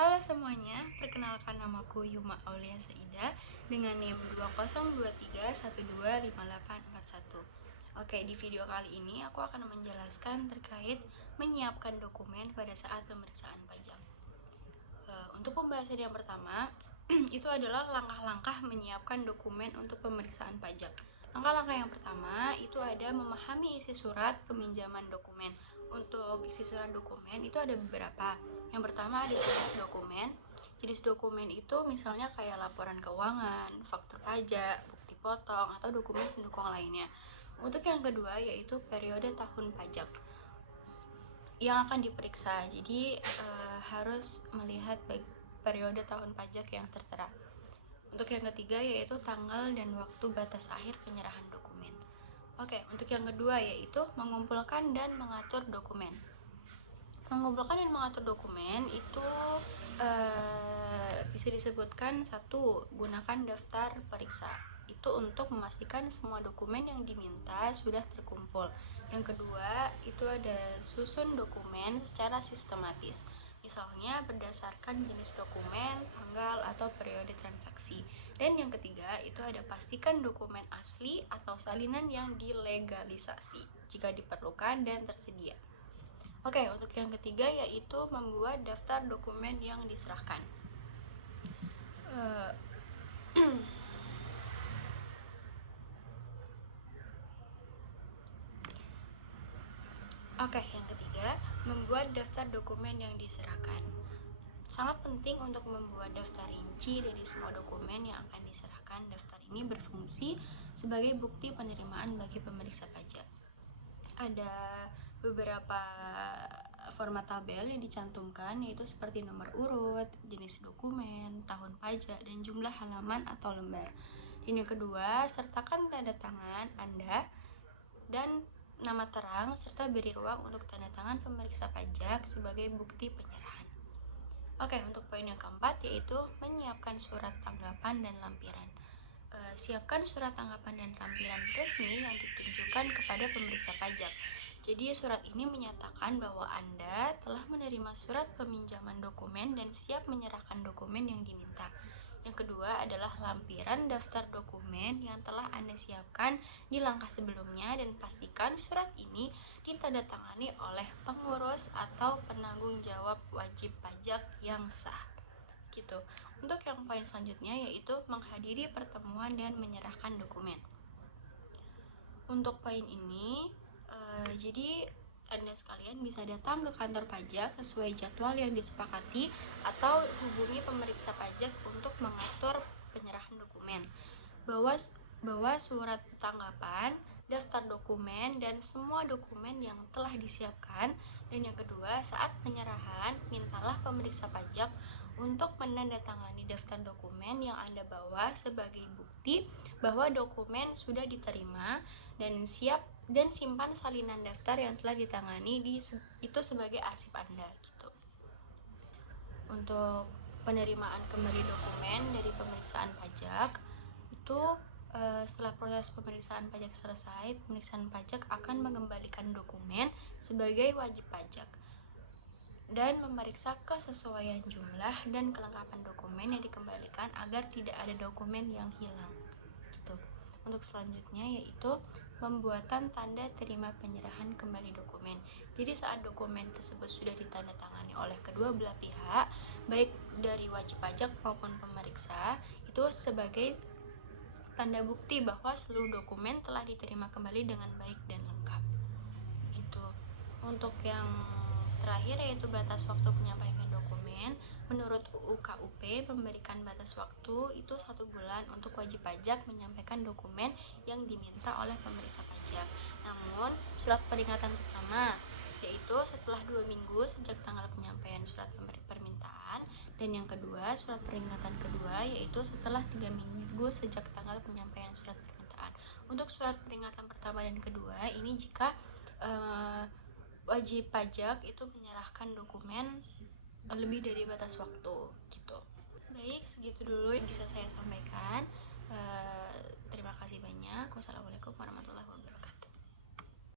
Halo semuanya, perkenalkan namaku Yuma Aulia Saida dengan NIM 2023125841. Oke, di video kali ini aku akan menjelaskan terkait menyiapkan dokumen pada saat pemeriksaan pajak. Untuk pembahasan yang pertama, itu adalah langkah-langkah menyiapkan dokumen untuk pemeriksaan pajak. Langkah-langkah yang pertama itu ada memahami isi surat peminjaman dokumen. Untuk isi surat dokumen itu ada beberapa. Yang pertama ada jenis dokumen. Jenis dokumen itu misalnya kayak laporan keuangan, faktur pajak, bukti potong, atau dokumen pendukung lainnya. Untuk yang kedua yaitu periode tahun pajak yang akan diperiksa. Jadi harus melihat periode tahun pajak yang tertera. Untuk yang ketiga yaitu tanggal dan waktu batas akhir penyerahan dokumen. Oke, untuk yang kedua yaitu mengumpulkan dan mengatur dokumen. Mengumpulkan dan mengatur dokumen itu bisa disebutkan satu, gunakan daftar periksa. Itu untuk memastikan semua dokumen yang diminta sudah terkumpul. Yang kedua, itu ada susun dokumen secara sistematis. Misalnya berdasarkan jenis dokumen, tanggal, atau periode transaksi. Dan yang ketiga, itu ada pastikan dokumen asli atau salinan yang dilegalisasi jika diperlukan dan tersedia. Oke, untuk yang ketiga yaitu membuat daftar dokumen yang diserahkan. Oke, yang ketiga, membuat daftar dokumen yang diserahkan. Sangat penting untuk membuat daftar rinci dari semua dokumen yang akan diserahkan. Daftar ini berfungsi sebagai bukti penerimaan bagi pemeriksa pajak. Ada beberapa format tabel yang dicantumkan, yaitu seperti nomor urut, jenis dokumen, tahun pajak, dan jumlah halaman atau lembar. Dan yang kedua, sertakan tanda tangan Anda dan nama terang serta beri ruang untuk tanda tangan pemeriksa pajak sebagai bukti penyerahan. Oke, untuk poin yang keempat yaitu menyiapkan surat tanggapan dan lampiran. Siapkan surat tanggapan dan lampiran resmi yang ditunjukkan kepada pemeriksa pajak. Jadi surat ini menyatakan bahwa Anda telah menerima surat peminjaman dokumen dan siap menyerahkan dokumen yang diminta. Yang kedua adalah lampiran daftar dokumen yang telah Anda siapkan di langkah sebelumnya dan pastikan surat ini ditandatangani oleh pengurus atau penanggung jawab wajib pajak yang sah. Gitu. Untuk yang poin selanjutnya yaitu menghadiri pertemuan dan menyerahkan dokumen. Untuk poin ini jadi Anda sekalian bisa datang ke kantor pajak sesuai jadwal yang disepakati atau hubungi pemeriksa pajak untuk mengatur penyerahan dokumen. Bawa surat tanggapan, daftar dokumen, dan semua dokumen yang telah disiapkan. Dan yang kedua, saat penyerahan, mintalah pemeriksa pajak untuk menandatangani daftar dokumen yang Anda bawa sebagai bukti bahwa dokumen sudah diterima dan siap, dan simpan salinan daftar yang telah ditangani itu sebagai arsip Anda gitu. Untuk penerimaan kembali dokumen dari pemeriksaan pajak itu setelah proses pemeriksaan pajak selesai, pemeriksaan pajak akan mengembalikan dokumen sebagai wajib pajak dan memeriksa kesesuaian jumlah dan kelengkapan dokumen yang dikembalikan agar tidak ada dokumen yang hilang gitu. Untuk selanjutnya yaitu pembuatan tanda terima penyerahan kembali dokumen. Jadi saat dokumen tersebut sudah ditandatangani oleh kedua belah pihak, baik dari wajib pajak maupun pemeriksa, itu sebagai tanda bukti bahwa seluruh dokumen telah diterima kembali dengan baik dan lengkap. Gitu. Untuk yang terakhir yaitu batas waktu penyampaian dokumen. Menurut UU KUP memberikan batas waktu itu 1 bulan untuk wajib pajak menyampaikan dokumen yang diminta oleh pemeriksa pajak. Namun surat peringatan pertama yaitu setelah 2 minggu sejak tanggal penyampaian surat permintaan, dan yang kedua surat peringatan kedua yaitu setelah 3 minggu sejak tanggal penyampaian surat permintaan. Untuk surat peringatan pertama dan kedua ini jika wajib pajak itu menyerahkan dokumen lebih dari batas waktu gitu. Baik, segitu dulu yang bisa saya sampaikan. Terima kasih banyak. Wassalamualaikum warahmatullahi wabarakatuh.